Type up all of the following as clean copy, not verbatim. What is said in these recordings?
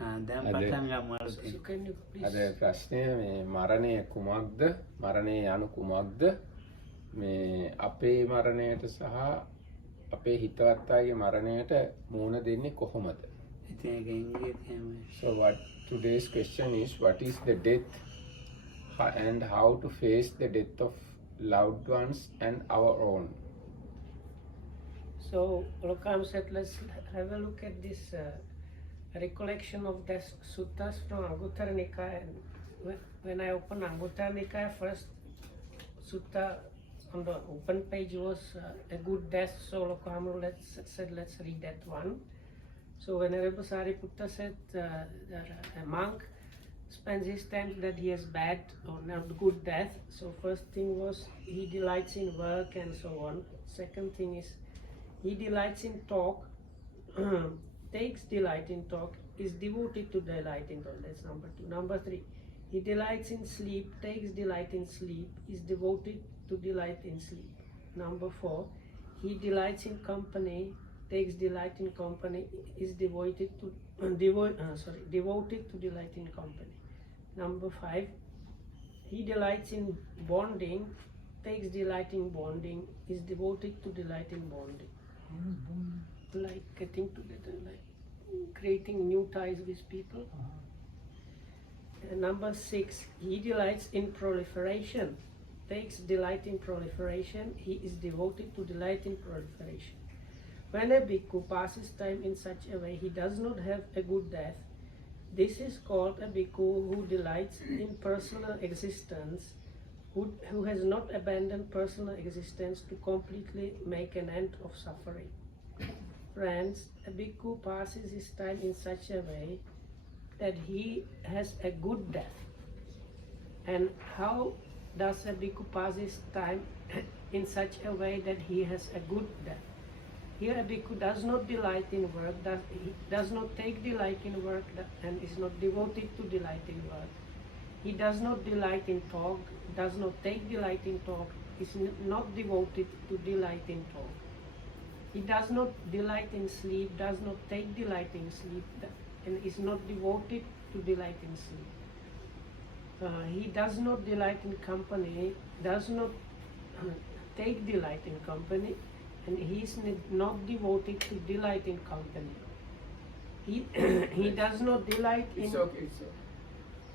දැන් පටන් ගමු. අද ප්‍රශ්නය මේ මරණය කුමක්ද? මරණය යනු කුමක්ද? මේ අපේ මරණයට සහ අපේ හිතවත් අයගේ මරණයට මුහුණ දෙන්නේ කොහොමද? So what today's question is, what is the death and how to face the death of loved ones and our own? So Lokam said, let's have a look at this recollection of the suttas from Anguttara Nikaya. And when I opened Anguttara Nikaya, first sutta on the open page was a good death. So Lokam said, let's read that one. So Venerable Sariputta said a monk spends his time that he has bad or not good death. So first thing was he delights in work and so on. Second thing is he delights in talk, takes delight in talk, is devoted to delight in talk. That's number 2. Number 3, he delights in sleep, takes delight in sleep, is devoted to delight in sleep. Number 4, he delights in company, takes delight in company, is devoted to delight in company. Number 5, he delights in bonding, takes delight in bonding, is devoted to delight in bonding. Like getting together, like creating new ties with people. Number 6, he delights in proliferation, takes delight in proliferation, he is devoted to delight in proliferation. When a bhikkhu passes time in such a way he does not have a good death, this is called a bhikkhu who delights in personal existence, who has not abandoned personal existence to completely make an end of suffering. Friends, a bhikkhu passes his time in such a way that he has a good death. And how does a bhikkhu pass his time in such a way that he has a good death? Here a bhikkhu does not delight in work, he does not take delight in work and is not devoted to delight in work. He does not delight in talk, does not take delight in talk, is not devoted to delight in talk. He does not delight in sleep, does not take delight in sleep, and is not devoted to delight in sleep. He does not delight in company, does not take delight in company, and he is not devoted to delight in company. He does not delight in. It's okay.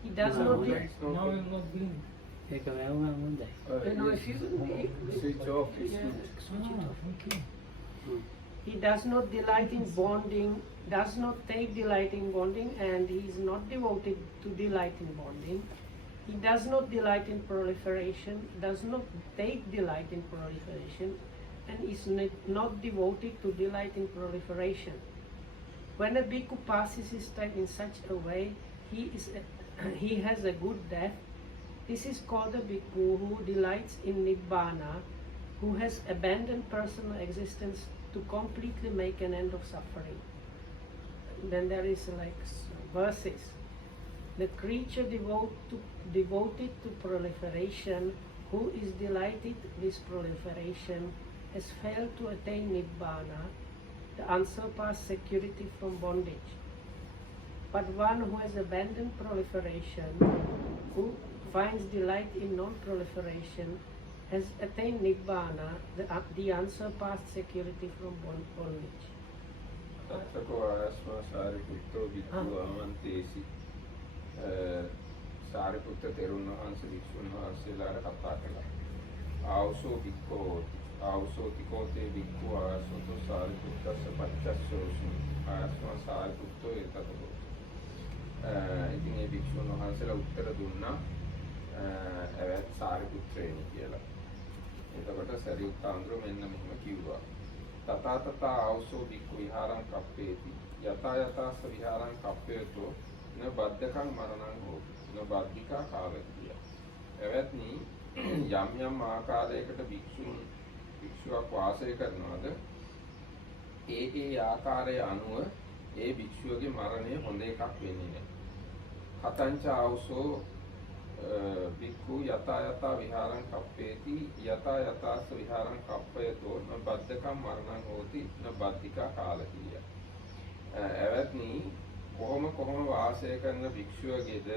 He does not delight. No, I'm not doing. If you Switch off. switch it off. Okay. He does not delight in bonding, does not take delight in bonding, and he is not devoted to delight in bonding. He does not delight in proliferation, does not take delight in proliferation, and is not devoted to delight in proliferation. When a bhikkhu passes his time in such a way, he has a good death. This is called a bhikkhu who delights in nibbana, who has abandoned personal existence to completely make an end of suffering. Then there is like verses. The creature devoted to proliferation, who is delighted with proliferation, has failed to attain nibbana, the unsurpassed security from bondage. But one who has abandoned proliferation, who finds delight in non-proliferation, has attained nibbana, the unsurpassed security from bondage. Tattako asma sariputta bhikkhu amantesi sariputta තෙරුන් වහන්සේ වික්ෂුන් වහන්සේලාට කතා කළා. ආවසෝ බික්ඛෝ ආවසෝ තිකෝතේ බික්ඛු ආසෝතෝ සාරිපුත්තස්ස පච්චස්සෝසු ආස්මා සාරිපුත්තෝ ඒතතෝ. ඉතින් මේ වික්ෂුන් වහන්සේලා උත්තර දුන්නා එවත් සාරිපුත්‍රයනි කියලා. එතකොට සරියුත් ආන්දර මෙන්න මෙහෙම කිව්වා. තථා තථා ආවසෝ බික්ඛු විහාරං කප්පේති යතා යතාස්ස විහාරං කප්පේතෝ න බද්ධකං මරණං හෝති න බද්ධිකා කාලකිය. එවත්නි යම් යම් ආකාරයකට භික්ෂුවක් වාසය කරනවාද ඒ ආකාරය අනුව ඒ භික්ෂුවගේ මරණය හොඳ එකක් වෙන්නේ නැහැ. කතංච ආවසෝ බික්ඛු යතා යතා විහාරං කප්පේති යතා යතාස්ස විහාරං කප්පයතෝ න බද්ධකං මරණං හෝති න බද්ධිකා කාලකිය. එවත්නි කොහොම කොහොම වාසය කරන භික්ෂුවගේද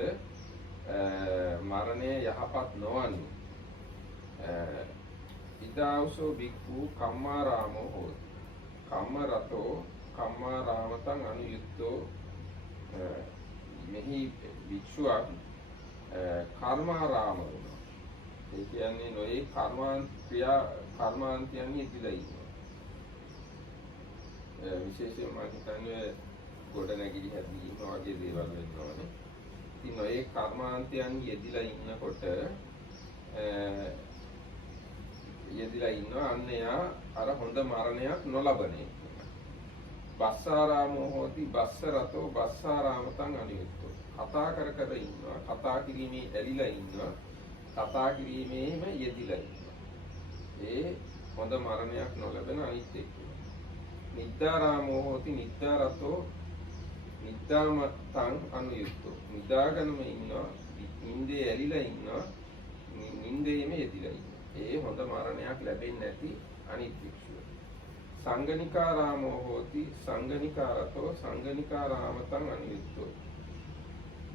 මරණය යහපත් නොවන්නේ ඉදාවසෝ භික්ඛු කම්මාරාමෝ හෝති කම්ම රතෝ කම්මාරාමතං අනුයුක්තෝ මෙහි භික්ෂුවක් කර්මාරාම වුණා. ඒ කියන්නේ නොයේ කර්මාන්තයන් යෙදিলা ඉන්නවා. විශේෂයෙන්ම මම හිතන්නේ ගොඩනැගිලි හැදීම වගේ දේවල් වෙනවානේ. ඉතින් නොයේ කර්මාන්තයන් යෙදিলা ඉන්නකොට යෙදিলা ඉන්නවා අන්න එයා අර හොඳ මරණයක් නොලබන එක. බස්සාරාමෝ හෝති බස්ස රතෝ බස්සාරාමතං අනියුක්තෝ. කතා කර ඉන්නවා. කතා කිරීමේ ඇලිලා ඉන්නවා. කතා කිරීමේම යෙදිලා ඉන්නවා. ඒ හොඳ මරණයක් නොලබන අනිත් එක්ක. නිද්දාරාමෝ හෝති නිද්දා රතෝ නිද්දාමතං අනියුක්තෝ. නිදාගෙනම ඉන්නවා. නිින්දේ ඇලිලා ඉන්නවා. නිින්දේම යෙදිලා ඉන්නවා. ඒ හොඳ මරණයක් ලැබෙන්නේ නැති අනිත් භික්ෂුව. සංගනිකාරාමෝ හෝති සංගනිකාරතෝ සංගනිකාරාමතං අනියුක්තෝ.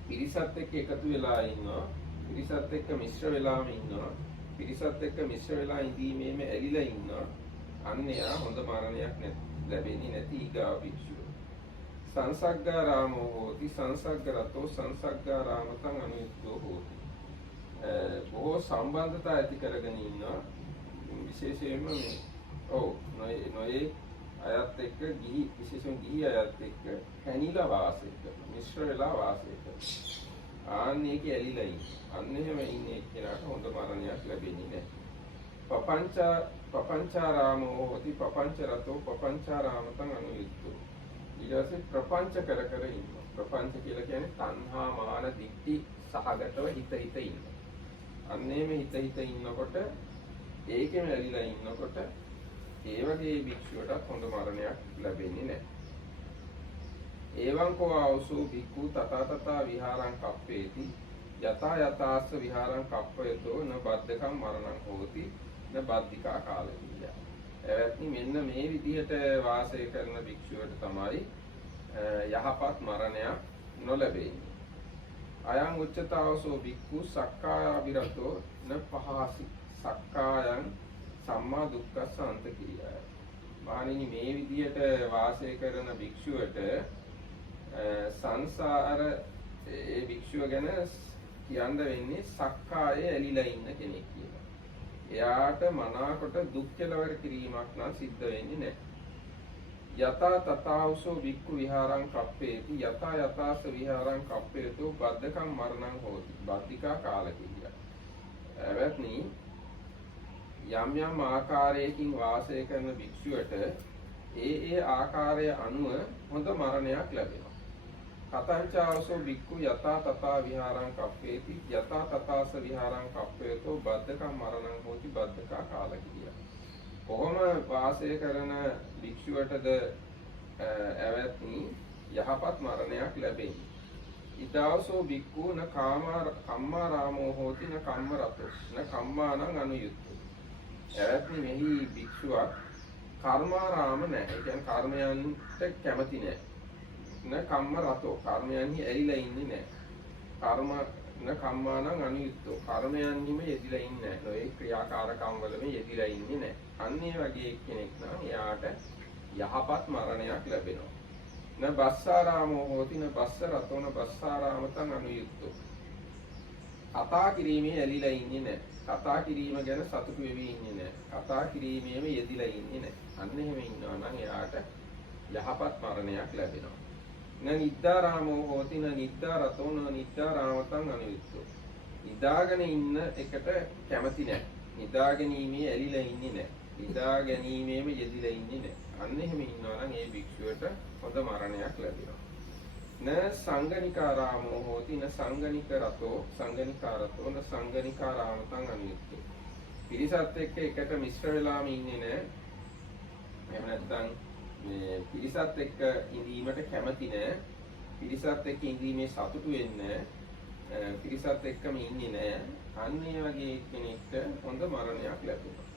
පිරිසත් එක්ක එකතු වෙලා ඉන්නවා. පිරිසත් එක්ක මිශ්‍ර වෙලාම ඉන්නවා. පිරිසත් එක්ක මිශ්‍ර වෙලා ඉඳීමේම ඇලිලා ඉන්නවා. අන්න එයා හොඳ මරණයක් ලැබෙන්නේ නැති ඊගා භික්ෂුව. සංසග්ගාරාමෝ හෝති සංසග්ගරතෝ සංසග්ගාරාමතං අනියුක්තෝ හෝති. බොහෝ සම්බන්ධතා ඇති කරගෙන ඉන්නවා. විශේෂයෙන්ම නොයේ අයත් එක්ක විශේෂයෙන් ගිහි අයත් එක්ක හැනිලා වාසය කරනවා. මිශ්‍ර වෙලා වාසය කරනවා. ආන්නේක ඇලිලා ඉන්නේ. අන්න එහෙම ඉන්නේ එක්කෙනාට හොඳ මරණයක් ලැබෙන්නේ නැහැ. පපංචාරාමෝ හෝති පපංච රතෝ පපංචාරාමතං අනුයුක්තෝ. ඊට පස්සේ ප්‍රපංච කර ඉන්නවා. ප්‍රපංච කියලා කියන්නේ තණ්හා මාන දික්ටි සහගතව හිත ඉන්නවා. අන්නේම හිත ඉන්නකොට ඒකෙම ඇලිලා ඉන්නකොට ඒ වගේ භික්ෂුවටත් හොඳ මරණයක් ලැබෙන්නේ නැහැ. එවං කෝ ආවසෝ භික්ඛු තථා විහාරං කප්පේති යතා යතාස්ස විහාරං කප්පයතෝ න බද්දකම් මරණං හෝති න බද්දිකා කාලකීය. එවත්නි මෙන්න මේ විදිහට වාසය කරන භික්ෂුවට තමයි යහපත් මරණයක් නොලැබෙන්නේ. අයං උච්චතාවසෝ භික්ඛු සක්කායා විරතෝ න පහසි සක්කායං සම්මා දුක්ඛස්ස අන්තකිරියාය. මානිනි මේ විදියට වාසය කරන භික්ෂුවට සංසාර ඒ භික්ෂුව ගැන කියන්න වෙන්නේ සක්කායේ ඇලිලා ඉන්න කෙනෙක් කියලා. එයාට මනාකොට දුක් කෙලවර කිරීමක් නම් සිද්ධ වෙන්නේ නැහැ. යතා තථාවසෝ භික්ඛු විහාරං කප්පේති යතා යතාස විහාරං කප්පේතෝ බද්දකම් මරණං හෝති බද්දිකා කාලකීය. එවත්නි යම් ආකාරයකින් වාසය කරන භික්ෂුවට ඒ ආකාරය අනුව හොඳ මරණයක් ලැබෙනවා. කතංචාවසෝ භික්ඛු යතා තථා විහාරං කප්පේති යතා තථාස විහාරං කප්පේතෝ බද්දකම් මරණං හෝති බද්දකා කාලකීය. කොහොම වාසය කරන භික්ෂුවටද ඇවැත්නි යහපත් මරණයක් ලැබෙන්නේ. ඉදාවසෝ භික්ඛු න කම්මාරාමෝ හෝති න කම්ම රතෝ න කම්මානං අනුයුක්තෝ. ඇවැත්නි මෙහි භික්ෂුවක් කර්මාරාම නැහැ. ඒ කියන්නේ කර්මයන්ට කැමති නැහැ. න කම්ම රතෝ කර්මයන්හි ඇලිලා ඉන්නේ නැහැ. න කම්මානං අනුයුක්තෝ කර්මයන්හිම යෙදිලා ඉන්නේ නැහැ. ඒ ක්‍රියාකාරකම් වලම යෙදිලා ඉන්නේ නැහැ. අන්න ඒ වගේ කෙනෙක් නම් එයාට යහපත් මරණයක් ලැබෙනවා. න බස්සාරාමෝ හෝති න බස්ස රතෝ න බස්සාරාමතං අනුයුක්තෝ. කතා කිරීමේ ඇලිලා ඉන්නේ නැහැ. කතා කිරීම ගැන සතුටු වෙවි ඉන්නේ නැහැ. කතා කිරීමේම යෙදිලා ඉන්නේ නැහැ. අන්න එහෙම ඉන්නවා නම් එයාට යහපත් මරණයක් ලැබෙනවා. න නිද්දාරාමෝ හෝති න නිද්දා රතෝ න නිද්දාරාමතං අනුයුක්තෝ. නිදාගෙන ඉන්න එකට කැමති නැහැ. නිදා ගැනීමේ ඇලිලා ඉන්නේ නැහැ. නිදා ගැනීමේම යෙදිලා ඉන්නේ නැහැ. අන්න එහෙම ඉන්නවා නම් ඒ භික්ෂුවට හොඳ මරණයක් ලැබෙනවා. න සංගනිකාරාමෝ හෝති න සංගනික රතෝ සංගනිකාරතෝ න සංගනිකාරාමතං අනුයුක්තෝ. පිරිසත් එක්ක එකට මිශ්‍ර වෙලාම ඉන්නේ නැහැ. එහෙම නැත්නම් මේ පිරිසත් එක්ක ඉඳීමට කැමති නැහැ. පිරිසත් එක්ක ඉඳීමේ සතුටු වෙන්නේ නැහැ. පිරිසත් එක්කම ඉන්නේ නැහැ. අන්න ඒ වගේ කෙනෙක්ට හොඳ මරණයක් ලැබෙනවා.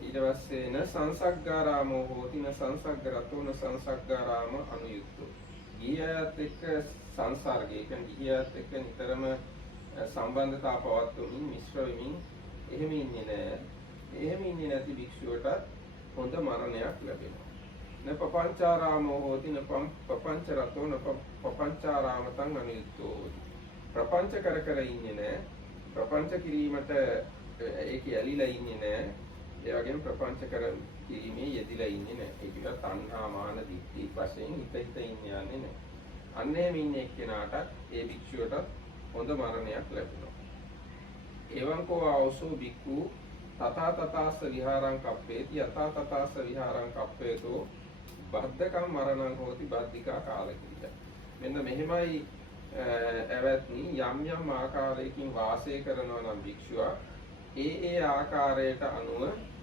ඊට පස්සේ න සංසග්ගාරාමෝ හෝති න සංසග්ගරතෝ න සංසග්ගාරාම අනුයුක්තෝ. ගිහියත් එක්ක සංසර්ගය, ඒ කියන්නේ ගිහියත් එක්ක නිතරම සම්බන්ධතා පවත්වමින් මිශ්‍ර වෙමින් එහෙම ඉන්නේ නැහැ. එහෙම ඉන්නේ නැති භික්ෂුවට හොඳ මරණයක් ලැබෙනවා. න පපංචාරාමෝ හෝති න පපංච රතෝ න පපංචාරාමතං අනියුක්තෝ හෝති. ප්‍රපංච කර ඉන්නේ නැහැ. ප්‍රපංච කිරීමට ඒකේ ඇලිලා ඉන්නේ නැහැ. ඒ වගේම ප්‍රපංච කිරීමේ යෙදිලා ඉන්නේ නැහැ. ඒක විතර තණ්හා මාන දිට්ඨි වශයෙන් හිත ඉන්නේ නැහැ. අන්න එහෙම ඉන්නේ එක්කෙනාට ඒ භික්ෂුවට හොඳ මරණයක් ලැබෙනවා. එවං කෝ ආවසෝ භික්ඛු තථා තථාස්ස විහාරං කප්පේති යථා තථාස්ස විහාරං කප්පේතෝ බද්ධකම් මරණං හෝති බද්ධිකා කාලකිරිය. මෙන්න මෙහෙමයි ඇවැත්නි යම් යම් ආකාරයකින් වාසය කරනවා නම් භික්ෂුවා ඒ ආකාරයට අනුව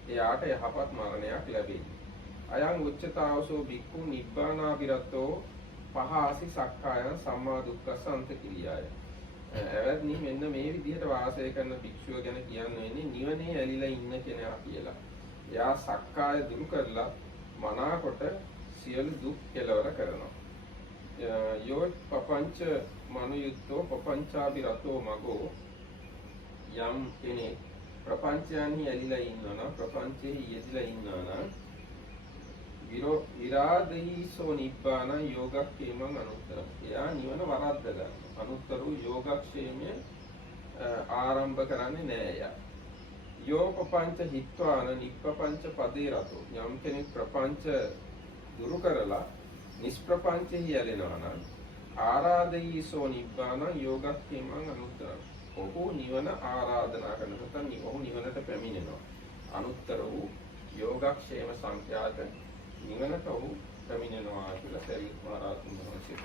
එයාට යහපත් මරණයක් ලැබේ. අයං උච්චතාවසෝ භික්ඛු නිබ්බානාබිරතෝ පහාසි සක්කායං සම්මා දුක්ඛසන්ත කිරියාය. ඇවැත්නි මෙන්න මේ විදිහට වාසය කරන භික්ෂුව ගැන කියන්නේ නිවනේ ඇලිලා ඉන්න කෙනා කියලා. එයා සක්කාය දුරු කරලා මනාකොට සියලු දුක් කෙලවර කරනවා. යෝ පපංච මනුයුක්තෝ පපංචාබිරතෝ මගෝ යම් කෙනෙක් ප්‍රපංචයන්හි ඇලිලා ඉන්නවනම් ප්‍රපංචෙහි යෙදිලා ඉන්නවනම් විරාදීසෝ නිබ්බාන යෝගක්ඛේමං අනුත්තර. එයා නිවන වරද්ද ගන්න. අනුත්තර වූ යෝගක්ෂේමය ආරම්භ කරන්නේ නෑ එයා. යෝ පපංච හිත්වාන නිප්පපංච පදේ රතෝ. යම් කෙනෙක් ප්‍රපංච දුරු කරලා නිෂ්ප්‍රපංචෙහි ඇලෙනවා නම් ආරාදීසෝ නිබ්බාන යෝගක්ඛේමං අනුත්තර. ඔහු නිවන ආරාධනා කරන නැත්නම් ඔහු නිවනට පැමිණෙනවා. අනුත්තර වූ යෝගක්ෂේම සංඛ්‍යාත නිවනට ඔහු පැමිණෙනවා කියලා සරියුත් මහ රහතන් වහන්සේ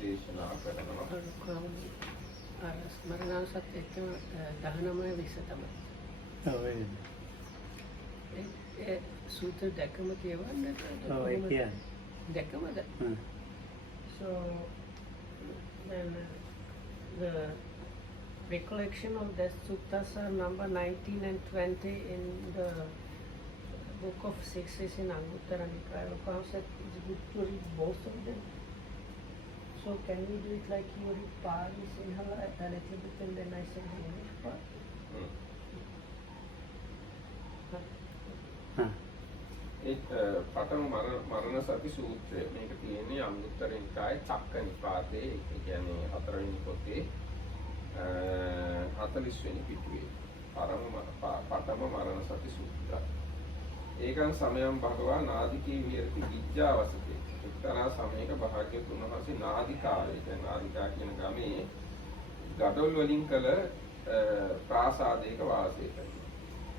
දේශනා කරනවා. මරණාසත් එක්කම 19 20 තමයි. ඔව් ඒ සූත්‍ර දැකම කියවන්නේ. ඔව් ඒ කියන්නේ. දැකමද? So then the recollection of the suttas are number 19 and 20 in the book of Sixes in Anguttara Nikaya. Said it's good to read both of them. So can we do it like you read Pali Sinhala a little bit and then I say the English part? පඨම මරණ සති සූත්‍රය මේක තියෙන්නේ අංගුත්තර නිකායේ චක්ක නිපාතේ ඒ කියන්නේ 4 වෙනි පොතේ 40 වෙනි පිටුවේ පඨම මරණ සති සූත්‍රය. ඒකන් සමයම් භගවා නාදිකේ විහෙරති විජ්ජාවසතේ. එක්තරා සමයක භාග්‍යවතුන් වහන්සේ නාදිකාවේ දැන් නාදිකා කියන ගමේ ගඩොල් වලින් කළ ප්‍රාසාදයක වාසය කරනවා.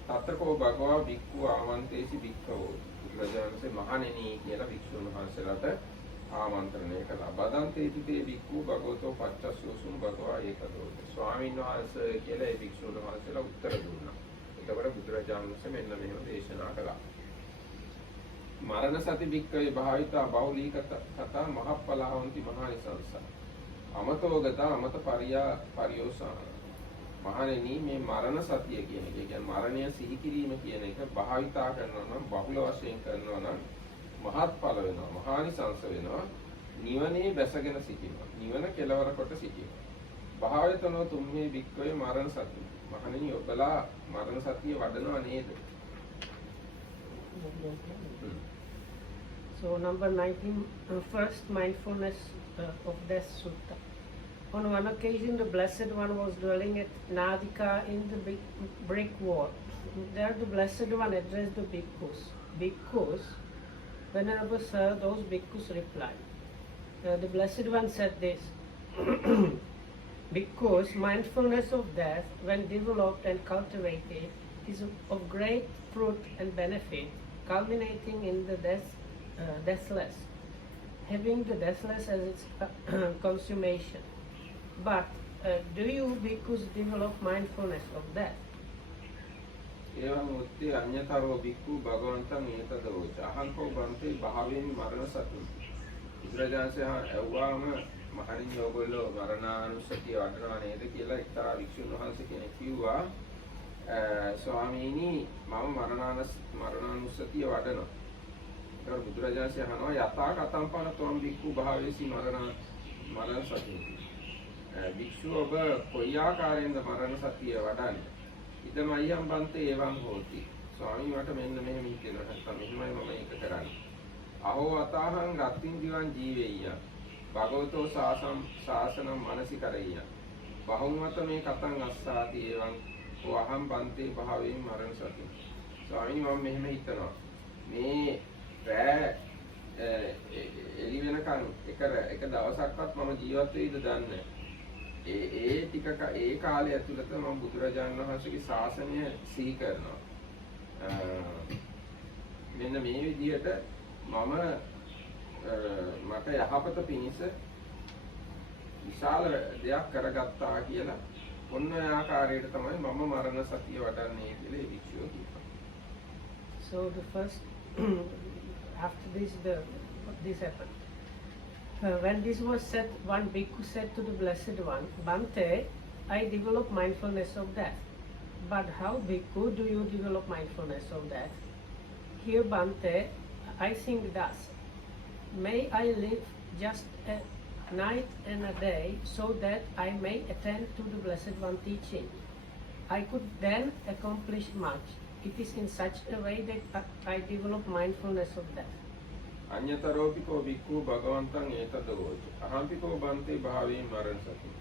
තත්තකෝ භගවා භික්ඛු ආමන්ත්‍රේසි භික්ඛවෝ. බුදුරජාණන්සේ මහණෙනි කියලා භික්ෂුන් වහන්සේලාට ආමන්ත්‍රණය කළා. බදන්තේති තේ භික්ඛු භගවතෝ පච්චස්සෝසුම් භගවා ඒකදෝත. ස්වාමීන් වහන්සේ කියලා ඒ භික්ෂුන් වහන්සේලා උත්තර දුන්නා. ඒකවල බුදුරජාණන් වහන්සේ මෙන්න මෙහෙම දේශනා කළා. මරණ සති භික්ඛවේ භාවිතා බෞලීක කතා මහප්පලහවಂತಿ මහානිසංස. අමතෝගත අමත පරියෝසාන. මහණෙනි මේ මරණ සතිය කියන එක කියන්නේ මරණය සිහි කිරීම කියන එක භාවිතා කරනවා නම් බහුල වශයෙන් කරනවා නම් මහත්ඵල වෙනවා මහානිසංස වෙනවා නිවනේ බැසගෙන සිටීම නිවන කෙලවර කොට සිටීම භාවිතනෝ තුම්මේ භික්ඛවේ මරණ සතිය මහණෙනි ඔබලා මරණ සතිය වඩනවා නේද? So number 19, first mindfulness of death sutta. On one occasion, the Blessed One was dwelling at Nadika in the brick wall. There the Blessed One addressed the bhikkhus. Bhikkhus, Venerable Sir, those bhikkhus replied. The Blessed One said this, Bhikkhus, mindfulness of death, when developed and cultivated, is of great fruit and benefit, culminating in the deathless, having the deathless as its consummation. But do you bhikkhus develop mindfulness of death? එවං උත්තේ අඤ්ඤතරෝ බික්ඛු භගවන්තං ඒතදෝච අහංකෝ බන්තේ භාවයෙන් මරණ සති. බුදුරජාණන්සේ ඇව්වාම මහණින් ඔයගොල්ලෝ මරණානුස්සතිය වඩනවා නේද කියලා එක්තරා වික්ෂුන් වහන්සේ කෙනෙක් කිව්වා. ස්වාමීනි මම මරණානුස්සතිය වඩනවා. ඒතර බුදුරජාණන්සේ අහනවා යථා කතම්පන තොම් බික්ඛු භාවේසි මරණ සතිය. භික්ෂුව ඔබ කොයි ආකාරයෙන්ද මරණ සතිය වඩන්නේ? ඉදමයම් බන්තේ එවං හෝති. ස්වාමී මට මෙන්න මෙහෙම හිතෙනවා. නැත්නම් මෙහෙමයි මම ඒක කරන්නේ. අහෝ අතාහං රත්තින් දිවන් ජීවෙය්‍ය. භගවතෝ සාසනම් මනසිකරෙය්‍ය. බහුමත මේ කතං අස්සාති එවං කෝ අහං බන්තේ භාවයෙන් මරණ සතිය. ස්වාමී මම මෙහෙම හිතනවා. මේ රෑ එළි වෙනකන් එක දවසක්වත් මම ජීවත් වෙයිද දන්නේ නැහැ. ඒ කාලය ඇතුළත මම බුදුරජාණන් වහන්සේගේ ශාසනය සිහි කරනවා. මෙන්න මේ විදිහට මට යහපත පිණිස විශාල දෙයක් කරගත්තා කියලා ඔන්න ඔය ආකාරයට තමයි මම මරණ සතිය වඩන්නේ කියලා ඒ භික්ෂුව කියනවා. So the first after this happened. When this was said, one bhikkhu said to the Blessed One, Bhante, I develop mindfulness of death. But how, bhikkhu, do you develop mindfulness of death? Here, Bhante, I think thus. May I live just a night and a day so that I may attend to the Blessed One teaching. I could then accomplish much. It is in such a way that I develop mindfulness of death. අඤ්ඤතරෝපිකෝ භික්ඛු භගවන්තං ඒතදෝච අහම්පිකෝ බන්තේ භාවයෙන් මරණ සතිය.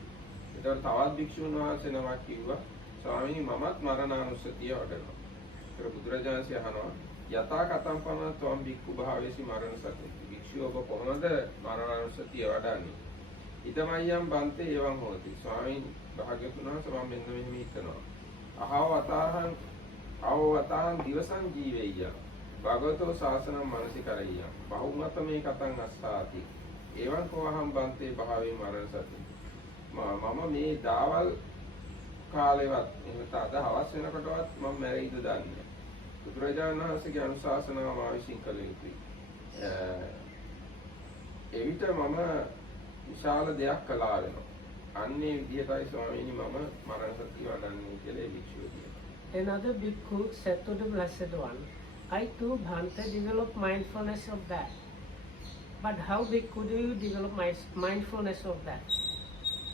ඒතර තවත් භික්ෂුන් වහන්සේ නමක් කිව්වා ස්වාමීනි මමත් මරණානුස්සතිය වඩනවා. ඒතර බුදුරජාණන්සේ අහනවා යථා කතම්පන ත්වම් භික්ඛු භාවේසි මරණ සතිය. භික්ෂුව ඔබ කොහොමද මරණානුස්සතිය වඩන්නේ? ඉදමයම් බන්තේ එවං හෝති. ස්වාමීනි භාග්‍යවතුන් වහන්සේ මම මෙන්න මෙහෙම හිතනවා. අහෝ අතාහං දිවසං ජීවෙය්‍ය. භගවතෝ ශාසනම් මනසිකරෙය්‍ය. බහුමත මේ කතං අස්සාති. එවං කෝ අහං බන්තේ භාවේ මරණ සති. මම මේ දාවල් කාලෙවත් එහෙම අද හවස් වෙනකොටවත් මම මැරෙයිද දන්නේ නැහැ. බුදුරජාණන් වහන්සේගේ අනුශාසනාව මා විසින් කළ යුතුයි. එවිට මම විශාල දෙයක් කළා වෙනවා. අන්නේ විදිහටයි ස්වාමීනි මම මරණ සතිය වඩන්නේ කියලා ඒ භික්ෂුව කියනවා. Another bhikkhu said to the Blessed One, I too, Bhante, develop mindfulness of that. But how, bhikkhu, do you develop mindfulness of that?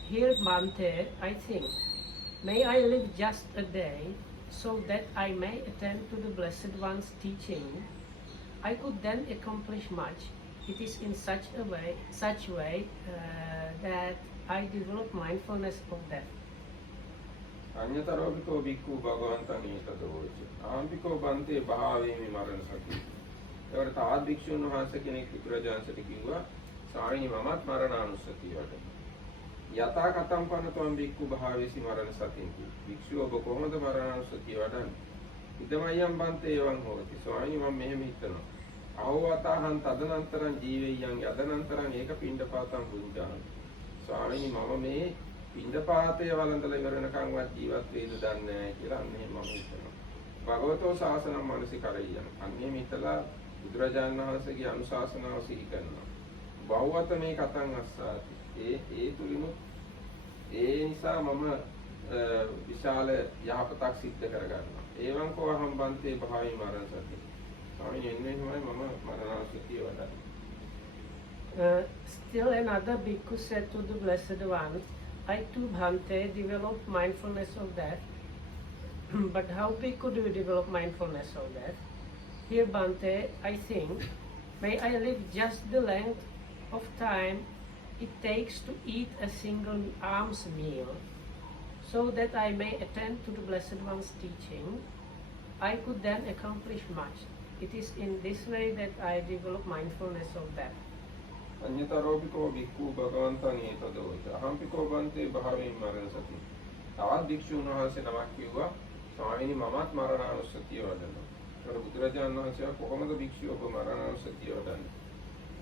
Here, Bhante, I think, may I live just a day so that I may attend to the Blessed One's teaching. I could then accomplish much. It is in such way that I develop mindfulness of that. අඤ්ඤතරෝපිකෝ භික්ඛු භගවන්තං ඒතදෝච අහම්පිකෝ බන්තේ භාවේමි මරණ සතිය. ඒකට තවත් භික්ෂුන් වහන්සේ කෙනෙක් බුදුරජාණන්සේට කිව්වා ස්වාමීනි මමත් මරණානුස්සතිය වඩනවා. යථා කතම්පන ත්වම් භික්ඛු භාවේසි මරණ සතිය. භික්ෂුව ඔබ කොහොමද මරණානුස්සතිය වඩන්නේ? ඉදමයම් බන්තේ එවං හෝති. ස්වාමීනි මම මෙහෙම හිතනවා. අහෝ අතාහං තදනන්තරං ජීවෙය්‍යං යදනන්තරං ඒක පිණ්ඩපාතං බුද්ධාං. ස්වාමීනි මම මේ පිණ්ඩපාතය වළඳලා ඉවර වෙනකන්වත් ජීවත් වේද දන්නේ නැහැ කියලා අන්නේ මම හිතනවා. භගවතෝ ශාසනම් මනසිකරෙය්‍ය. අන්නේ මිතලා බුදුරජාණන් වහන්සේගේ අනුශාසනාව සිහි කරනවා. බහුවත මේ කතං අස්සාති. ඒ තුලිනුත් ඒ නිසා මම විශාල යහපතක් සිද්ධ කරගන්නවා. ඒවං කෝ අහං බන්තේ භාවී මරණ සති. ස්වාමීනි එන්නේ මම මරණානුස්සතිය වඩන්නේ. Still another bhikkhu said to the Blessed One, I too, Bhante, develop mindfulness of that. But how, bhikkhu, do you develop mindfulness of that? Here, Bhante, I think, may I live just the length of time it takes to eat a single alms meal, so that I may attend to the Blessed One's teaching. I could then accomplish much. It is in this way that I develop mindfulness of that. අඤ්ඤතරෝපිකෝ භික්ඛු භගවන්තං ඒතදෝච අහම්පිකෝ බන්තේ භාවයෙන් මරණ සතිය. තවත් භික්ෂුන් වහන්සේ නමක් කිව්වා ස්වාමීනි මමත් මරණානුස්සතිය වඩනවා. ඒකට බුදුරජාණන් වහන්සේ කොහොමද භික්ෂුව ඔබ මරණානුස්සතිය වඩන්නේ?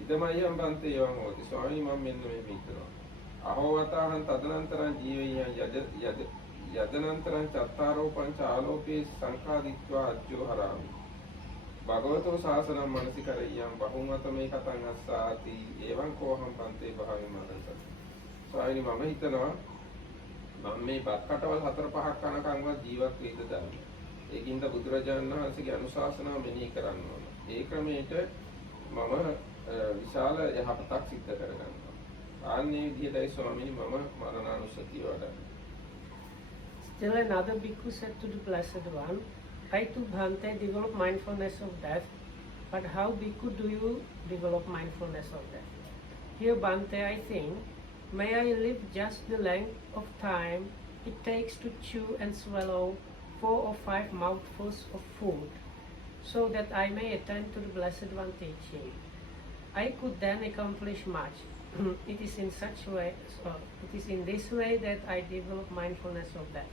ඉදමයම් බන්තේ එවං හෝති. ස්වාමීනි මම මෙන්න මෙහෙම හිතනවා. අහෝ වතාහං තදනන්තරං ජීවෙය්‍යං යදනන්තරං චත්තාරෝ පංච ආලෝකේ සංඛාදිත්වා අජ්ජෝ හරාමි. භගවතෝ ශාසනම් මනසිකරෙය්‍යං බහුමත මේ කතං අස්සාති. එවං කෝහං බන්තේ භාවී මරණ සතිය. ස්වාමීනි මම හිතනවා මම මේ බත් කටවල් 4-5ක් කනකන්වත් ජීවත් වෙයිද දන්නේ. ඒකින්ද බුදුරජාණන් වහන්සේගේ අනුශාසනාව මෙනෙහි කරන්න ඕන. ඒ ක්‍රමයට මම විශාල යහපතක් සිද්ධ කරගන්නවා. ආන්නේ විදිහටයි ස්වාමීනි මම මරණානුස්සතිය වඩන්නේ. Still another bhikkhu said to the Blessed One, I too, Bhante, develop mindfulness of death, but how, bhikkhu, do you develop mindfulness of death? Here, Bhante, I think, may I live just the length of time it takes to chew and swallow 4 or 5 mouthfuls of food, so that I may attend to the Blessed One teaching. I could then accomplish much. It is in this way that I develop mindfulness of that.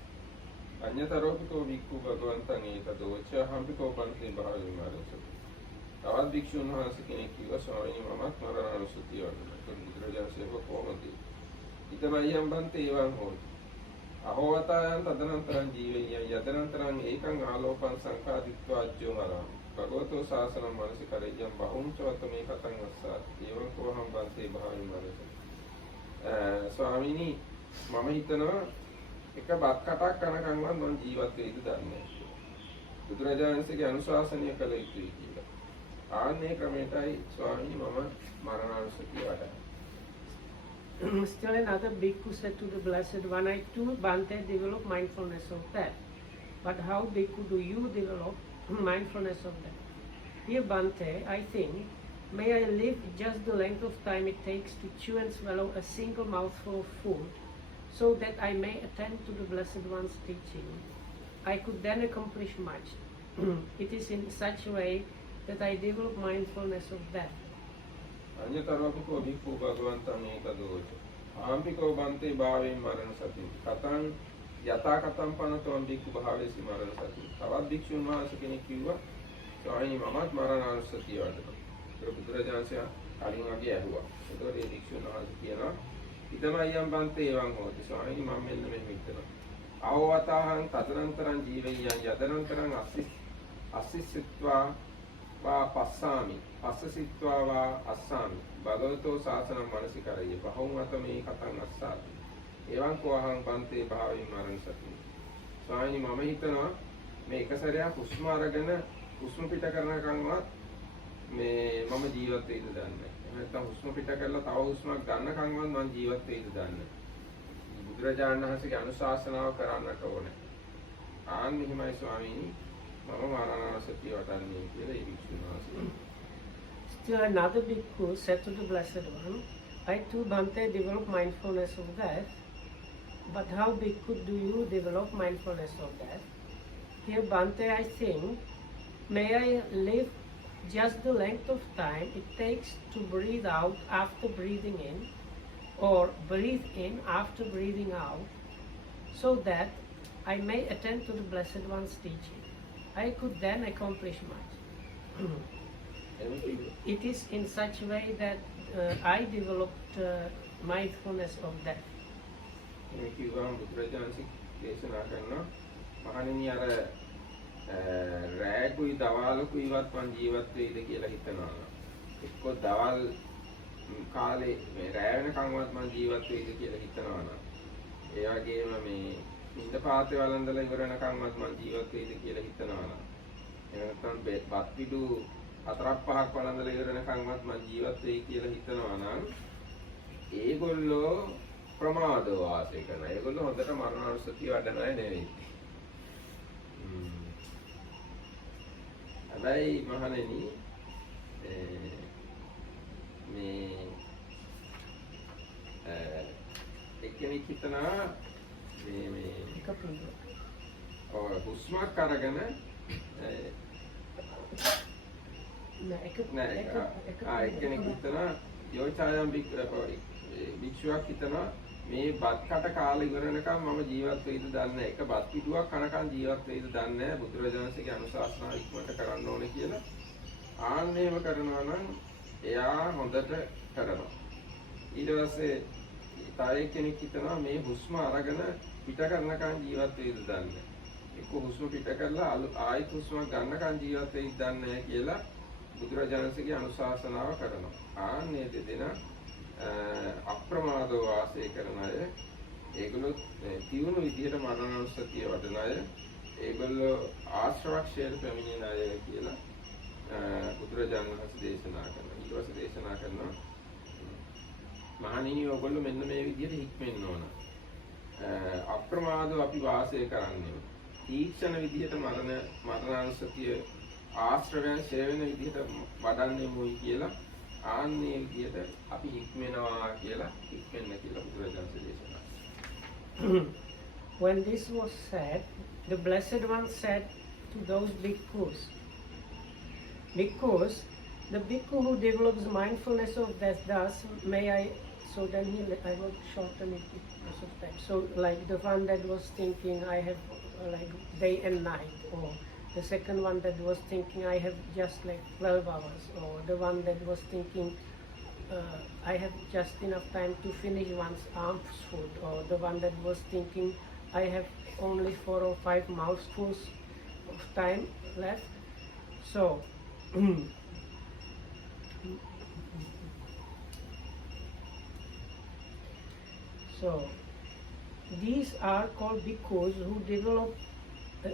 අඤ්ඤතරෝපිකෝ භික්ඛු භගවන්තං ඒතදෝච හම්පිකෝ පන්ති භාවී මාරසති. තවත් භික්ෂුන් වහන්සේ කෙනෙක් කිව්වා ස්වාමීනි මමත් මරණානුස්සතිය වඩනවා. බුදුරජාණන්සේ කොහොමද? ඊතමයම් බන්තේ එවං හොති. අහෝවතායන් තදනන්තරං ජීවෙය්‍යං යදනන්තරං ඒකං ආලෝකං සංකාදිත්වා අජ්ජෝමරං භගවතෝ ශාසනං මනසිකරෙය්‍යං බහුංචවත මේ කතං වස්සාති. එවං කෝහම් බන්තේ භාවී මාරසති. ස්වාමීනි මම හිතනවා එක බත් කටක් කනකන්වත් මම ජීවත් වෙයිද දන්නේ නැහැ. බුදුරජාණන්සේගේ අනුශාසනය කළ යුතුයි කියලා. ආන්නේ ක්‍රමයටයි ස්වාමීනි මම මරණානුස්සතිය වඩන්නේ. Still another bhikkhu said to the Blessed One, I too, Bhante, develop mindfulness of that. But how, bhikkhu, do you develop mindfulness of that? Here, Bhante, I think, may I live just the length of time it takes to chew and swallow a single mouthful of food, so that I may attend to the Blessed One's teaching. I could then accomplish much. It is in such a way that I develop mindfulness of that. අඤ්ඤතරෝපිකෝ භික්ඛු භගවන්තං ඒතදෝච ආම්පිකෝ බන්තේ භාවයෙන් මරණ සති. කතං යථා කතං පනතෝන් භික්ඛු භාවේසි මරණ සති. තවත් භික්ෂුන් වහන්සේ කෙනෙක් කිව්වා ස්වාමීනි මමත් මරණානුස්සතිය වඩනවා. ඒක බුදුරජාණන්සේ කලින් වගේ ඇහුවා. ඒතකොට මේ භික්ෂුන් වහන්සේ කියනවා ඉදමයම් බන්තේ එවං හොති. ස්වාමීනි මම මෙන්න මෙහෙම හිතනවා. අවවතාහං තදනන්තරං ජීවෙය්‍යං යදනන්තරං අස්සිස්ත්වා වා පස්සාමි පස්සසිත්වා වා අස්සාමි භගවතෝ ශාසනං මනසිකරය බහුං අත මේ කතං අස්සාති. එවං කෝහං බන්තේ භාවයෙන් මරණ සති. ස්වාමීනි මම හිතනවා මේ එක සැරයක් හුස්ම අරගෙන හුස්ම පිට කරනකන්වත් මේ මම ජීවත් වෙයිද දන්නේ නැහැ. නැත්නම් හුස්ම පිට කරලා තව හුස්මක් ගන්නකන්වත් මම ජීවත් වෙයිද දන්නේ නැහැ. බුදුරජාණන් වහන්සේගේ අනුශාසනාව කරන්නට ඕනේ. ආන් මෙහිමයි ස්වාමීනි මම මරණානුස්සතිය වඩන්නේ කියලා ඒ භික්ෂුන් වහන්සේ. Still another bhikkhu said to the Blessed One, I too, Bhante, develop mindfulness of that. But how, bhikkhu, do you develop mindfulness of that? Here, Bhante, I think, may I live just the length of time it takes to breathe out after breathing in, or breathe in after breathing out, so that I may attend to the Blessed One's teaching. I could then accomplish much. It is in such a way that I developed mindfulness of that. මේ කිව්වම බුදුරජාණන්සේ දේශනා කරනවා මහණෙනි අර රැකුයි දවාලකුයිවත් මං ජීවත් වෙයිද කියලා හිතනවා. එක්ක දවල් කාලේ මේ රැ වෙනකන්වත් මං ජීවත් වෙයිද කියලා හිතනවා. ඒ වගේම මේ නිින්ද පාතේ වළඳලා ඉවර වෙනකන්වත් මං ජීවත් වෙයිද කියලා හිතනවා. එහෙනම් බත් පිටු 4-5ක් වළඳලා ඉවර වෙනකන්වත් මං ජීවත් වෙයි කියලා හිතනවා නම් ඒගොල්ලෝ ප්‍රමාදව වාසය කරනවා. ඒගොල්ලෝ හොඳට මරණානුස්සතිය වඩන අය නෙවෙයි. හැබැයි මහණෙනි මේ එක්කෙනෙක් හිතනවා මේ හුස්මක් අරගෙන එක්කෙනෙක් හිතනවා යෝචායම් භික්ෂුවක් හිතනවා මේ බත් කට කාලේ ඉවර වෙනකම් මම ජීවත් වෙයිද දන්නේ නැහැ. එක බත් පිටුවක් කනකම් ජීවත් වෙයිද දන්නේ නැහැ. බුදුරජාණන්සේගේ අනුශාසනාව ඉක්මනට කරන්න ඕනේ කියලා. ආන්නේම කරනවා නම් එයා හොඳට කරනවා. ඊට පස්සේ තව කෙනෙක් හිතනවා මේ හුස්ම අරගෙන පිට කරනකම් ජීවත් වෙයිද දන්නේ නැහැ. එක්ක හුස්ම පිට කරලා ආයෙත් හුස්ම ගන්නකම් ජීවත් වෙයිද දන්නේ නැහැ කියලා බුදුරජාණන්සේගේ අනුශාසනාව කරනවා. ආන්නේ දෙදෙනා අප්‍රමාදව වාසය කරන අය, ඒගොල්ලෝ තියුණු විදිහට මරණානුස්සතිය වඩන අය, ඒගොල්ලෝ ආශ්‍රවක්ෂයට පැමිණෙන අය කියලා බුදුරජාණන් වහන්සේ දේශනා කරනවා. ඊට පස්සේ දේශනා කරනවා මහණෙනි ඔයගොල්ලෝ මෙන්න මේ විදිහට හික්මෙන්න ඕන. අප්‍රමාදව අපි වාසය කරන්නේ. තීක්ෂණ විදිහට මරණානුස්සතිය ආශ්‍රවයන් සේවන විදිහට වඩන්නේ මොයි කියලා ආන්නේ විදිහට අපි හික්මෙනවා කියලා හික්මෙන්න කියලා බුදුරජාණන් දේශනා කරනවා. When this was said, the Blessed One said to those bhikkhus, because the bhikkhu who develops mindfulness of death thus, may I, so then I will shorten it because of time. So like the one that was thinking I have like day and night, or the second one that was thinking I have just like 12 hours, or the one that was thinking I have just enough time to finish one's arm's food, or the one that was thinking I have only 4 or 5 mouthfuls of time left. So these are called bhikkhus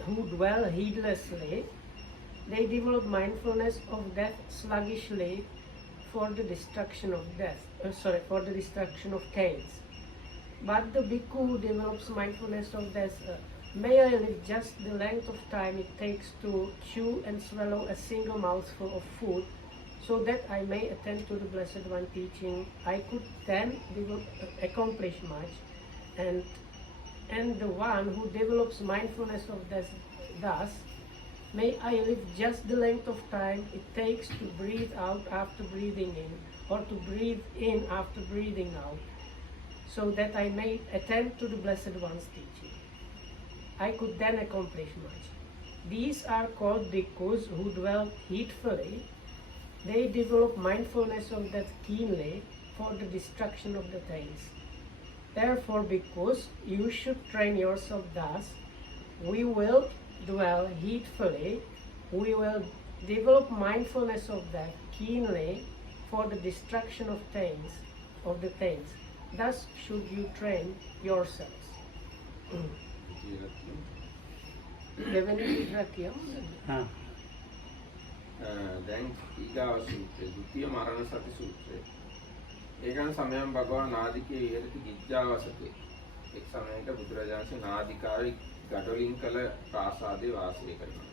who dwell heedlessly. They develop mindfulness of death sluggishly for the destruction of for the destruction of tails. But the bhikkhu who develops mindfulness of death, may I live just the length of time it takes to chew and swallow a single mouthful of food, so that I may attend to the Blessed One teaching. I could then accomplish much, and the one who develops mindfulness of death thus, may I live just the length of time it takes to breathe out after breathing in, or to breathe in after breathing out, so that I may attend to the Blessed One's teaching. I could then accomplish much. These are called bhikkhus who dwell heedfully. They develop mindfulness of death keenly for the destruction of the tails. Therefore, bhikkhus, you should train yourself thus. We will dwell heedfully. We will develop mindfulness of death keenly for the destruction of the tails. Thus should you train yourselves. දැන් ඊගාව සූත්‍රය, ဒုတိ ය මරණ සති සූත්‍රය. ඒකන් සමයන් භගවාන් නාදිකයේ ඉහළට ගිජ්ජාවසතේ. එක් සමයක බුදුරජාණන් නාදිකාවේ ගඩොලින් කළ ප්‍රාසාදයේ වාසය කරනවා.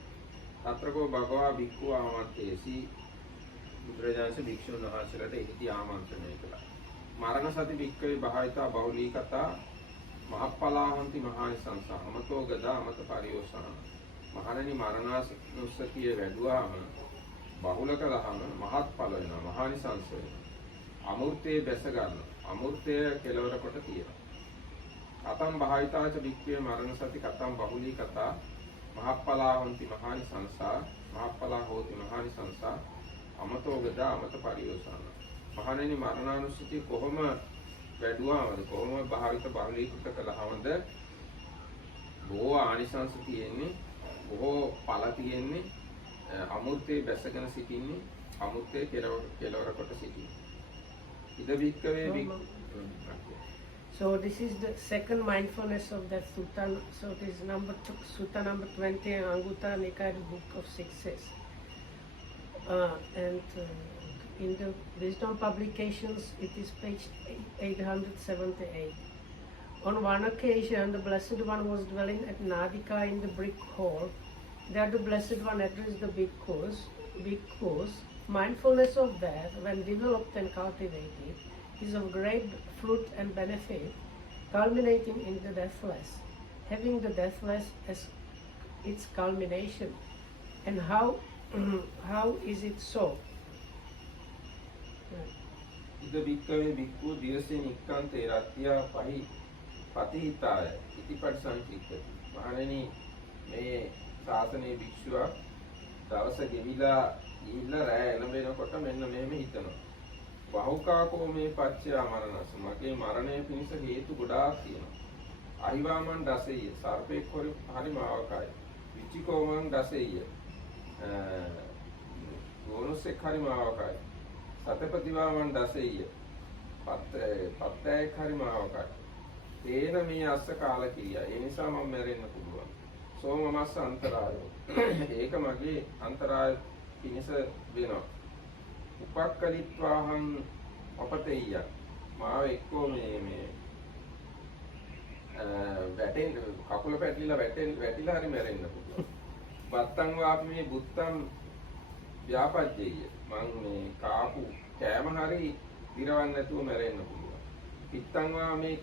తత్రకෝ භගවා භික්ඛු ආමන්ත්‍රේසි. බුදුරජාණන් භික්ෂුන් වහන්සේලාට එහිදී ආමන්ත්‍රණය කළා. මරණ සති භික්ඛවේ භාවිතා බහුලී කතා මහප්පලාහන්ති මහානිසංස අමතෝ ගදා අමත පරියෝසන. මහණෙනි මරණානුස්සතිය වැඩුවාම බහුල කළාම මහත්ඵල වෙනවා, මහානිසංස වෙනවා. අමෘතේ බැස ගන්න. අමෘතය කෙලවර කොට තියෙනවා. කතම් භාවිතාච භික්ඛවේ මරණ සති කතම් බහුලී කතා මහප්පලාහන්ති මහානිසංසා මහප්පලා හෝති මහානිසංසා අමතෝ ගදා අමත පරියෝසන. මහණෙනි මරණානුස්සතිය කොහොම වැඩුවාමද, කොහොම භාවිත බහුලීකృత කළාමද බොහෝ ආනිසංස තියෙන්නේ, බොහෝ ඵල තියෙන්නේ, අමෘතේ බැසගෙන සිටින්නේ, අමෘතේ කෙලවර කොට සිටින්නේ. ඉද භික්ඛවේ So this is the second mindfulness of that sutta. So it is sutta number 20 in Anguttara Nikaya, book of Sixes. In the Wisdom Publications, it is page 878. On one occasion, the Blessed One was dwelling at Nadika in the brick hall. There the Blessed One addressed the bhikkhus, mindfulness of death, when developed and cultivated, is of great fruit and benefit, culminating in the deathless, having the deathless as its culmination. And how is it so? ඉද භික්ඛවේ භික්ඛු දිවසේ නික්ඛන්තේ රත්ත්‍යා පහි පතිහිතාය ඉතිපටි සංචිත්තති. මහණෙනි මේ ශාසනයේ භික්ෂුවක් දවස ගෙවිලා ගිහිල්ලා රැය එළඹෙනකොට මෙන්න මෙහෙම හිතනවා. බහුකාකෝ මේ පච්චය මරණස. මගේ මරණය පිණිස හේතු ගොඩාක් තියෙනවා. අහිවාමන් දසෙය සර්පෙක් හරි මාවකයි. විචිකෝමන් දසෙය ගෝනුසෙක් හරි මාවකයි. සතපතිවාමන් දසෙය පත්තයක් හරි මාවකයි. තේන මේ අස්ස කාලකිරියා. ඒ නිසා මම මැරෙන්න පුළුවන්. සෝමමස්ස අන්තරායෝ. ඒක මගේ අන්තරාය පිණිස වෙනවා. උපක්කලිත්වාහං අපතෙය්‍ය මාව එක්කෝ මේ වැටෙන් කකුල පැටලිලා වැටිලා හරි මැරෙන්න පුළුවන්. බත්තං වාපි මේ බුත්තම් ව්‍යාපජ්ජෙය්‍ය මං මේ කාපු කෑම හරි දිරවන්න නැතුව මැරෙන්න පුළුවන්. පිත්තං වා මේ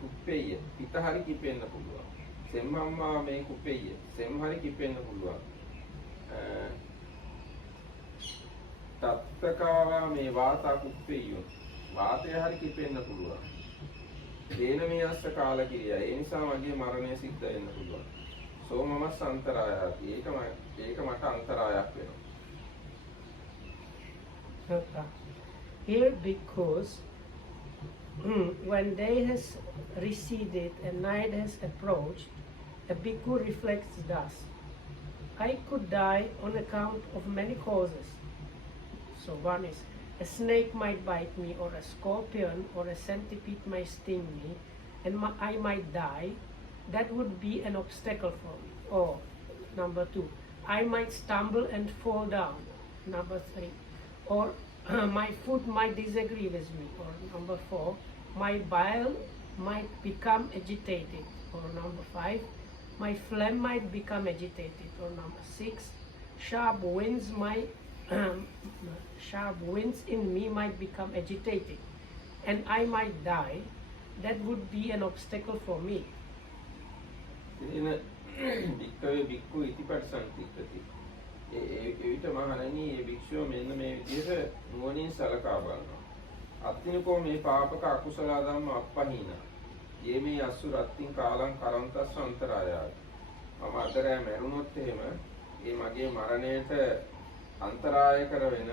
කුප්පෙය්‍ය පිට හරි කිපෙන්න පුළුවන්. සෙම්මම් වා මේ කුප්පෙය්‍ය සෙම් හරි කිපෙන්න පුළුවන්. තත්තකාවා මේ වාතා කුප්පෙය්‍යෝ වාතය හරි කිපෙන්න පුළුවන්. දේන මේ අස්ස කාලකිරියා ඒ නිසා මගේ මරණය සිද්ධ වෙන්න පුළුවන්. සෝමමස් අන්තරායති ඒක මට අන්තරායක් වෙනවා. Here because when day has receded and night has approached, a bhikkhu reflects thus: I could die on account of many causes. So one is, a snake might bite me, or a scorpion or a centipede might sting me, and I might die. That would be an obstacle for me. Or number two, I might stumble and fall down. Number three, or my foot might disagree with me. Or number four, my bile might become agitated. Or number five, my phlegm might become agitated. Or number six, sharp winds in me might become agitated, and I might die. That would be an obstacle for me. එන වික්කවේ වික්කු ඉතිපටිසන්තික්කති. එවිට මහණෙනි මේ භික්ෂුව මෙන්න මේ විදිහට නුවණින් සලකා බලනවා. අත්තිනකෝ මේ පාපක අකුසල ධම්ම අපහින. යේ මේ අසු රත්තින් කාලං කරන්තස් අන්තරායයි. මම අතරෑ මරුණොත් එහෙම ඒ මගේ මරණයට අන්තරාය කරවෙන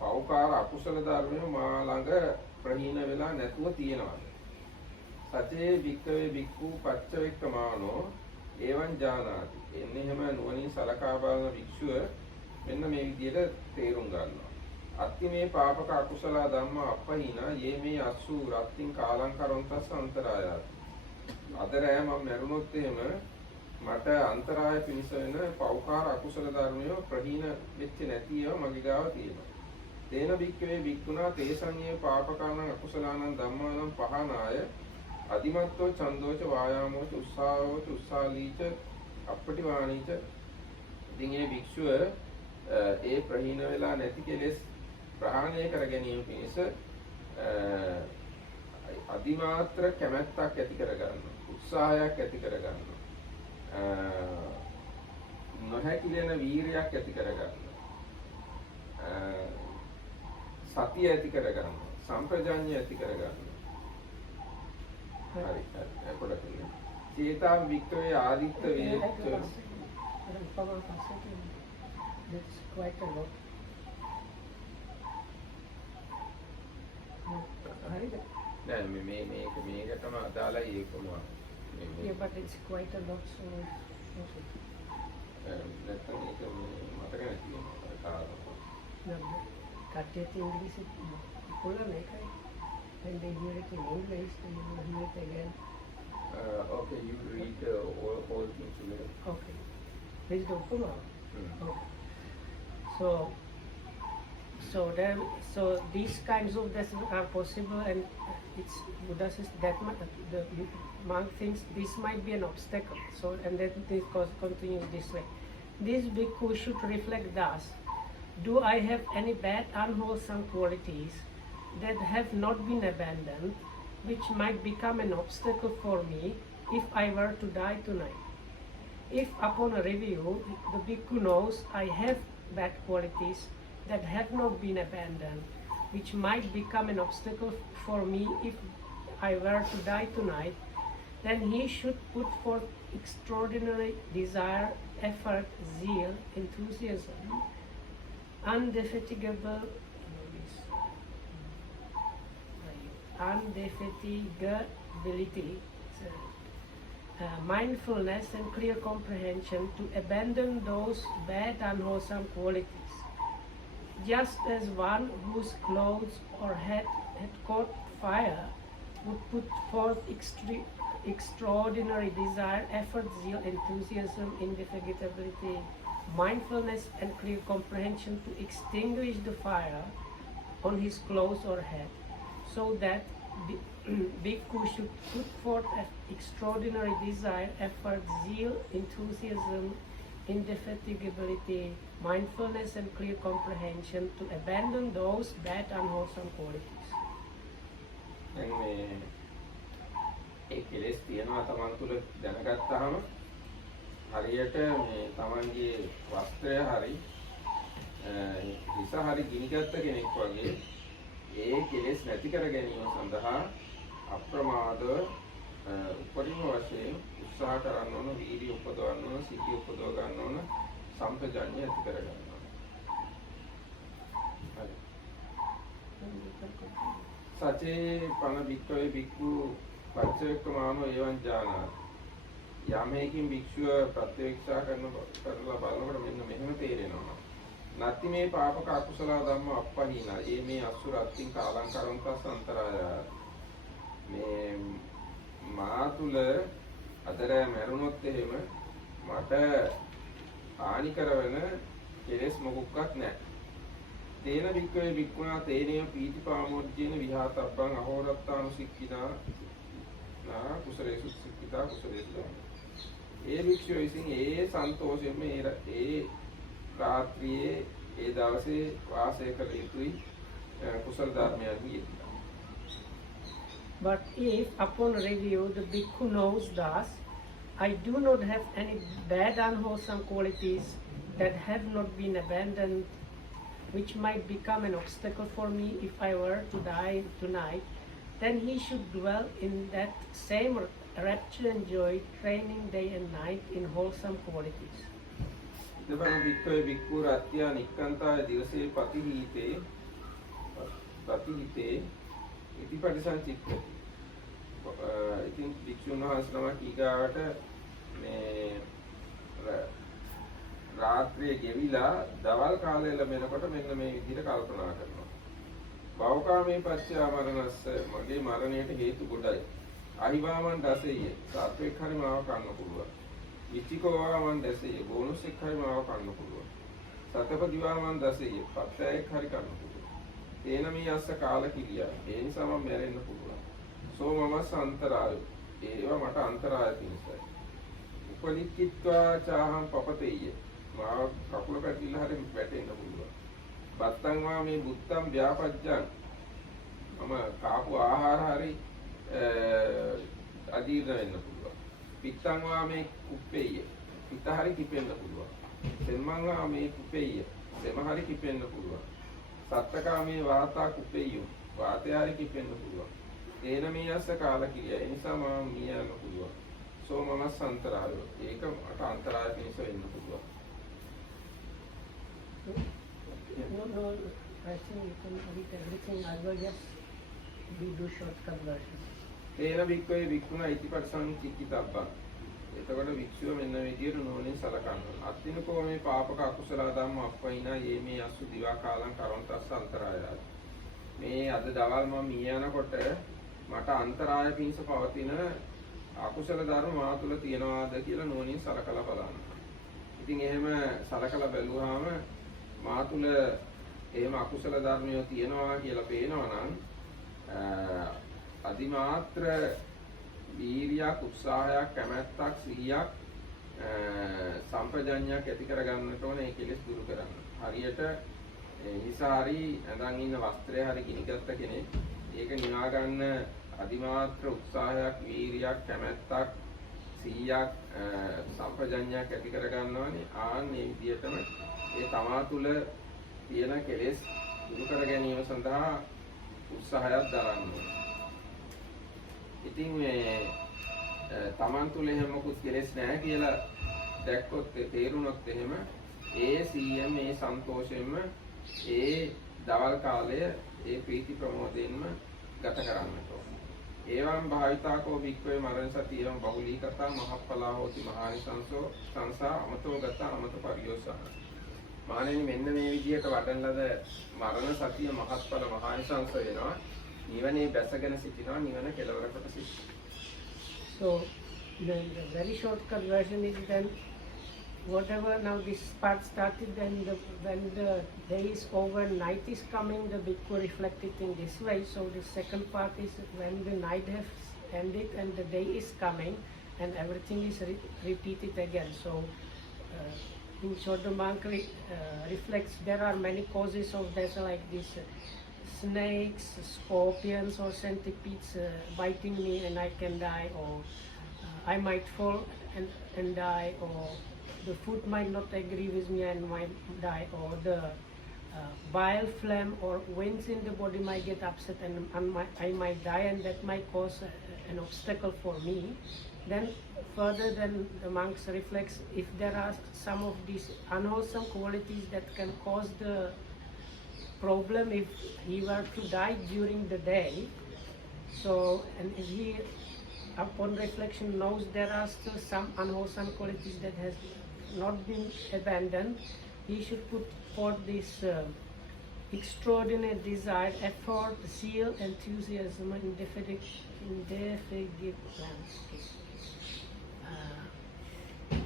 පෞකාර අකුසල ධර්මය මා ළඟ ප්‍රහීන වෙලා නැතුව තියෙනවා. සතේ වික්කවේ වික්කු පච්චවෙක්කමානෝ එවං ජානාති. එන්නේ එහෙම නුවණින් සලකා බලන භික්ෂුව මෙන්න මේ විදිහට තේරුම් ගන්නවා. අත්ති මේ පාපක අකුසල ධම්ම අපහින යේ මේ අසු රත්තින් කාලං කරොන්තස් අන්තරායයි. අතරෑ මම මරුණොත් එහෙම මට අන්තරාය පිණිස වෙන පෞකාර අකුසල ධර්මය ප්‍රහීන වෙච්ච නැති ඒවා මගේ ගාව තියෙනවා. තේන භික්කවේ භික්ඛුනා තේසංයේ පාපකානං අකුසලානං ධම්මානං පහනාය අදිමත්තෝ ඡන්දෝච වායාමෝච උස්සාවෝච උස්සාලීච අපටිවාණීච. ඉතින් මේ භික්ෂුව ඒ ප්‍රහීන වෙලා නැති කෙලෙස් ප්‍රහාණය කර ගැනීම පිණිස අදිමාත්‍ර කැමැත්තක් ඇති කර ගන්නවා. උත්සාහයක් ඇති කර ගන්නවා. නොහැකිලෙන වීරයක් ඇති කරගන්න. සතිය ඇති කරගන්න. සම්ප්‍රජාඤ්ඤය ඇති කරගන්න. හරි හරි පොඩක් ඉන්න. චේතම් වික්කවේ ආදිත්ත වේච්ච. That's quite a lot. හරිද? නෑ මේකටම අදාළයි ඒකම. Yeah, but it's quite a lot, so නැත්නම් ඒක මතක නැති වෙනවා. කට්ටියට ඉංග්‍රීසි පුළුවන් ඒකයි. When they hear it in English, they will hear it again. Okay, you read all things together. Okay. This is the Upama. Okay. So these kinds of deaths are possible, and it's Buddha says that the monk thinks this might be an obstacle. So, and then this continues this way. This bhikkhu should reflect thus: do I have any bad, unwholesome qualities that have not been abandoned, which might become an obstacle for me if I were to die tonight? If upon a review the bhikkhu knows I have bad qualities that have not been abandoned, which might become an obstacle for me if I were to die tonight, then he should put forth extraordinary desire, effort, zeal, enthusiasm, undefatigability, mindfulness and clear comprehension to abandon those bad, unwholesome qualities. Just as one whose clothes or head had caught fire would put forth extraordinary desire, effort, zeal, enthusiasm, indefatigability, mindfulness and clear comprehension to extinguish the fire on his clothes or head, so that the bhikkhu should put forth extraordinary desire, effort, zeal, enthusiasm, indefatigability, mindfulness, and clear comprehension to abandon those bad, unwholesome qualities. දැන් මේ ඒ කෙලෙස් තියනවා තමන් තුළ දැනගත්තාම හරියට මේ තමන්ගේ වස්ත්‍රය හරි හිස හරි ගිනිගත්ත කෙනෙක් වගේ ඒ කෙලෙස් නැති කර ගැනීම සඳහා අප්‍රමාදව උපරිම වශයෙන් උත්සාහ කරන්න ඕන, වීර්ය උපදවන්න ඕන, සිහිය උපදව ගන්න ඕන, සම්පජාඤ්ඤය ඇති කර ගන්න ඕන. හරි. සචේ පන භික්ඛවේ භික්ඛු පච්චේක්ඛමානෝ එවං ජානාති. යමෙකින් භික්ෂුව ප්‍රත්‍යක්ෂා කරලා බලනකොට මෙන්න මෙහෙම තේරෙනවා. නත්ති මේ පාපක අකුසල ධම්ම අප්පහිනා. මේ අසුරත්තින් කාලං කරන්තස් අන්තරාය. මේ මා තුල අදර මරුණොත් එහෙම මට හානි කරවන කෙලෙස් මොකක්වත් නැහැ. තේන භික්ඛවේ භික්ඛුනා තේනිය පීතිපාමෝජ්ජේන විහාතබ්බං අහෝරත්තානුසික්ඛිනා නා කුසලේසු සික්ඛිතා කුසලේසු. ඒ භික්ෂුව විසින් ඒ සන්තෝෂයෙන්ම ඒ රාත්‍රියේ ඒ දවසේ වාසය කළ යුතුයි කුසල ධර්මයන්හි යෙදලා. But if upon review the bhikkhu knows thus, I do not have any bad unwholesome qualities that have not been abandoned, which might become an obstacle for me if I were to die tonight, then he should dwell in that same rapture and joy, training day and night in wholesome qualities. දෙවන භික්ඛවේ භික්ඛු රත්ත්‍යා නික්ඛන්තාය දිවසේ පතිහිතේ ඉති පරිසංචිත්ත. ඉතින් භික්ෂුන් වහන්සේලා කීගාවට මේ රාත්‍රියේ ගෙවිලා දවල් කාලය ලැබෙනකොට මෙන්න මේ විදිහට කල්පනා කරනවා. භවකාමී පත්‍ය මරණස්ස මගේ මරණයට හේතු කොටයි. අහිවාමන් දසෙය සත්වෙක් හරි මාව කන්න පුළුවන්. විචිකෝවාමන් දසෙය බෝනුසෙක් හරි මාව කන්න පුළුවන්. සතපදිවාමන් දසෙය පත්තයෙක් හරි කන්න පුළුවන්. තේන මේ අස්ස කාල කිරියා. ඒ නිසා මම මැරෙන්න පුළුවන්. සෝ මම සන්තරාය. ඒවා මට අන්තරාය පිණිසයි. උපලික්කිත්වා චාහං පපතෙය. මාව කකුල පැටිලා හරි වැටෙන්න පුළුවන්. බත්තං වා මේ බුත්තම් ව්‍යාපජ්ජං මම කාපු ආහාර හරි අදීර්ණ වෙන්න පුළුවන්. පිත්තං වා මේ කුප්පෙය. පිත හරි කිපෙන්න පුළුවන්. සෙම්මං වා මේ කුප්පෙය. සෙම හරි කිපෙන්න පුළුවන්. සත්තකා මේ වාතා කුප්පෙය. වාතය හරි කිපෙන්න පුළුවන්. තේන මේ අස්ස කාල කිරියා. ඒ නිසා මම මිය යන්න පුළුවන්. සෝ මම සන්තරාය. ඒක මට අන්තරාය පිණිස වෙන්න පුළුවන්. No, I think you can read everything. I will just do shortcut version. තේන භික්ඛවේ භික්ඛුනා ඉතිපරිසං චික්කිතබ්බං. එතකොට භික්ෂුව මෙන්න විදියට නෝනින් සලකනවා. අත්තිනකෝ මේ පාපක අකුසල ධම්ම අප්පයිනා මේ අසු දිවා කාලං කරන්තස් අන්තරායයි. මේ අද දවල් මම මිය යනකොට මට අන්තරාය පිණිස පවතින අකුසල ධර්ම මා තුළ තියනවාද කියලා නෝනින් සලකලා බලන්න. ඉතින් එහෙම සලකලා බැලුවාම මා තුළ එහෙම අකුසල ධර්මයෝ තියනවා කියලා පේනවා නම් අදිමාත්‍ර වීර්යයක්, උත්සාහයක්, කැමැත්තක්, සිහියක්, සම්පජඤ්ඤයක් ඇති කරගන්නට ඕනේ ඒ කෙලෙස් දුරු කරන්න. හරියට හිසාරි ඇඳන් ඉන්න වස්ත්‍රය හරි ගිනිගත්ත කෙනෙක් ඒක නිවා ගන්න අදිමාත්‍ර උත්සාහයක්, වීර්යයක්, කැමැත්තක්, සිහියක්, සම්පජඤ්ඤයක් ඇති කරගන්නවානේ. ආන් මේ විදිහටම ඒ තමා තුළ තියෙන කෙලෙස් දුරු කර ගැනීම සඳහා උත්සාහයක් දරන්න ඕනේ. ඉතින් මේ තමන් තුළ එහෙම මොකුත් කෙලෙස් නැහැ කියලා දැක්කොත් තේරුණොත් එහෙම ඒ සිහියෙන් මේ සන්තෝෂයෙන්ම ඒ දවල් කාලය ඒ ප්‍රීති ප්‍රමෝදයෙන්ම ගත කරන්නට ඕනේ. ඒවම් භාවිතාකෝ භික්ඛවේ මරණ සතියම් බහුලී කතා මහප්පලා හෝති මහානිසංසෝ සංසා අමතෝ ගත අමත පරියෝසහ. මානෙනි මෙන්න මේ විදිහට වඩන ලද මරණ සතිය මහත්ඵල මහානිසංස වෙනවා. නිවනේ බැසගෙන සිටිනවා, නිවන කෙලවරකට සිටිනවා. So the very shortcut version is then whatever now this part started, then when the day is over, night is coming, the bhikkhu reflected in this way. So the second part is when the night has ended and the day is coming, and everything is repeated again. So in short, the monk reflects there are many causes of death, like this snakes, scorpions or centipedes biting me and I can die, or I might fall and die, or the food might not agree with me and might die, or the bile phlegm or winds in the body might get upset and I might die, and that might cause an obstacle for me. Then further, then the monks reflects if there are some of these unwholesome qualities that can cause the problem if he were to die during the day. So, and if he upon reflection knows there are still some unwholesome qualities that has not been abandoned, he should put forth this extraordinary desire, effort, zeal, enthusiasm,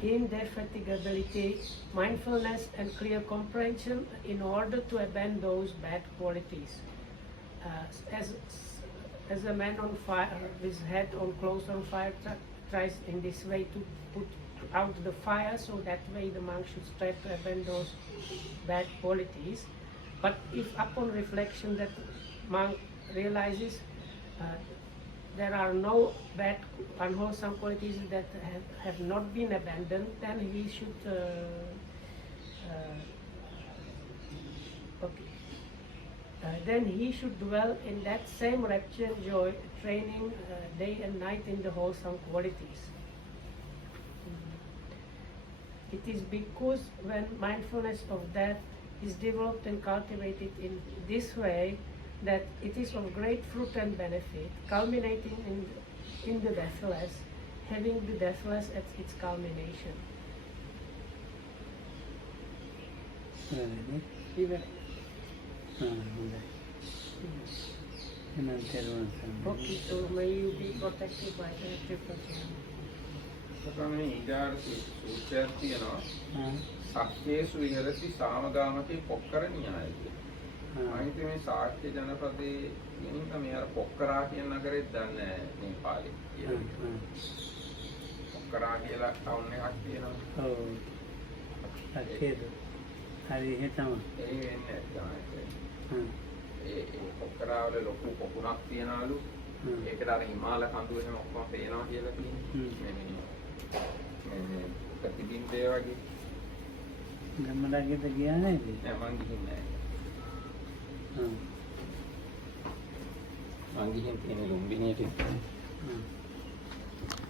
indefatigability, mindfulness and clear comprehension in order to abandon those bad qualities. As a man on fire, with head on clothes on fire, tries in this way to put out the fire, so that way the monk should strive to abandon those bad qualities. But if upon reflection that monk realizes there are no bad unwholesome qualities that have not been abandoned, then he should then he should dwell in that same rapture and joy, training day and night in the wholesome qualities. It is because when mindfulness of death is developed and cultivated in this way that it is of great fruit and benefit, culminating in the deathless, having the deathless at its culmination. Okay, so may you be protected by the triple channel. මේ ඊගාට සූත්‍රයක් තියෙනවා සක්කේසු විහෙරති සාමගාමකේ පොක්කර න්‍යායය කියලා. මම හිතුවේ මේ ශාක්‍ය ජනපදයේ ඉන්න මේ අර පොක්කරා කියන නගරෙත් දන්නේ නේපාලේ කියලා. පොක්කරා කියලා ටවුන් එකක් තියෙනවා. ඔව්. සක්කේද. හරි එහෙම ඒ වෙන්නේ නැහැ. ඒ පොක්කරා වල ලොකු පොකුණක් තියනලු. ඒකට අර හිමාල කඳු එහෙම ඔක්කොම පේනවා කියලා තියෙනවා. මේ ප්‍රතිබිම්බය වගේ. ගමඩගෙද ගියා නේද? නෑ මං ගිහින් නෑ. මං ගිහින් තියෙන ලුම්බිනියට